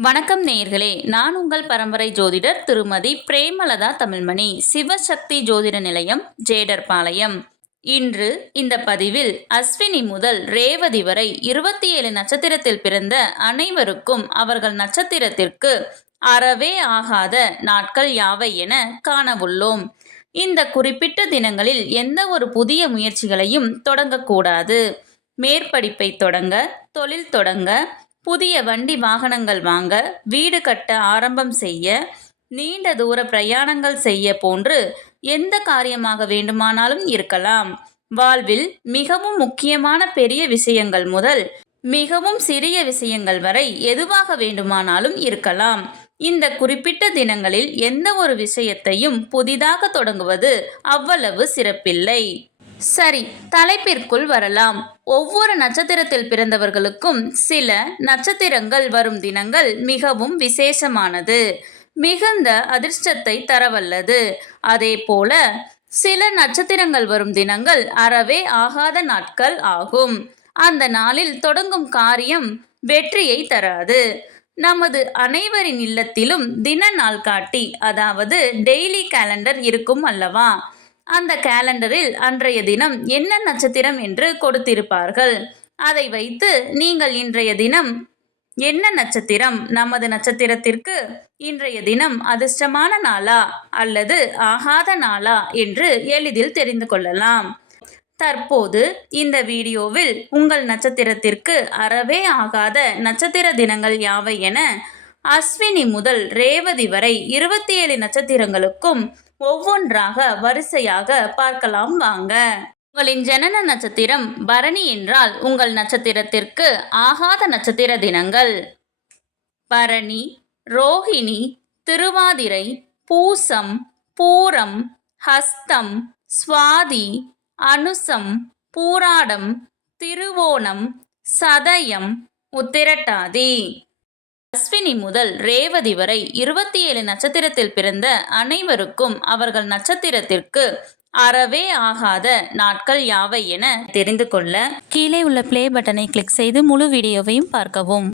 வணக்கம் நேயர்களே நான் உங்கள் பரம்பரை ஜோதிடர் திருமதி பிரேமலதா தமிழ்மணி சிவசக்தி ஜோதிட நிலையம் ஜேடர்பாளையம். இன்று இந்த பதிவில் அஸ்வினி முதல் ரேவதி வரை இருபத்தி ஏழு நட்சத்திரத்தில் பிறந்த அனைவருக்கும் அவர்கள் நட்சத்திரத்திற்கு அறவே ஆகாத நாட்கள் யாவை என காணவுள்ளோம். இந்த குறிப்பிட்ட தினங்களில் எந்த ஒரு புதிய முயற்சிகளையும் தொடங்கக்கூடாது. மேற்படிப்பை தொடங்க தொழில் தொடங்க புதிய வண்டி வாகனங்கள் வாங்க வீடு கட்ட ஆரம்பம் செய்ய நீண்ட தூர பிரயாணங்கள் செய்ய போன்று எந்த காரியமாக வேண்டுமானாலும் இருக்கலாம். வாழ்வில் மிகவும் முக்கியமான பெரிய விஷயங்கள் முதல் மிகவும் சிறிய விஷயங்கள் வரை எதுவாக வேண்டுமானாலும் இருக்கலாம். இந்த குறிப்பிட்ட தினங்களில் எந்த ஒரு விஷயத்தையும் புதிதாக தொடங்குவது அவ்வளவு சிறப்பில்லை. சரி தலைப்பிற்குள் வரலாம். ஒவ்வொரு நட்சத்திரத்தில் பிறந்தவர்களுக்கும் சில நட்சத்திரங்கள் வரும் தினங்கள் மிகவும் விசேஷமானது. மிகுந்த அதிர்ஷ்டத்தை தரவல்லது. அதே போல சில நட்சத்திரங்கள் வரும் தினங்கள் அறவே ஆகாத நாட்கள் ஆகும். அந்த நாளில் தொடங்கும் காரியம் வெற்றியை தராது. நமது அனைவரின் இல்லத்திலும் தின நாள் காட்டி அதாவது டெய்லி கேலண்டர் இருக்கும் அல்லவா? அந்த கேலண்டரில் அன்றைய தினம் என்ன நட்சத்திரம் என்று கொடுத்திருப்பார்கள்? அதை வைத்து நீங்கள் இன்றைய தினம் என்ன நட்சத்திரம்? நமது நட்சத்திரத்திற்கு இன்றைய தினம் அதிர்ஷ்டமான நாளா அல்லது ஆகாத நாளா என்று எளிதில் தெரிந்து கொள்ளலாம். தற்போது இந்த வீடியோவில் உங்கள் நட்சத்திரத்திற்கு அறவே ஆகாத நட்சத்திர தினங்கள் யாவை என அஸ்வினி முதல் ரேவதி வரை இருபத்தி ஏழு நட்சத்திரங்களுக்கும் ஒவ்வொன்றாக வரிசையாக பார்க்கலாம் வாங்க. உங்களின் ஜனன நட்சத்திரம் பரணி என்றால் உங்கள் நட்சத்திரத்திற்கு ஆகாத நட்சத்திர தினங்கள். பரணி ரோஹிணி திருவாதிரை பூசம் பூரம் ஹஸ்தம் சுவாதி அனுசம் பூராடம் திருவோணம் சதயம் உத்திரட்டாதி. அஸ்வினி முதல் ரேவதி வரை இருபத்தி ஏழு நட்சத்திரத்தில் பிறந்த அனைவருக்கும் அவர்கள் நட்சத்திரத்திற்கு அறவே ஆகாத நாட்கள் யாவை என தெரிந்து கொள்ள கீழே உள்ள பிளே பட்டனை கிளிக் செய்து முழு வீடியோவையும் பார்க்கவும்.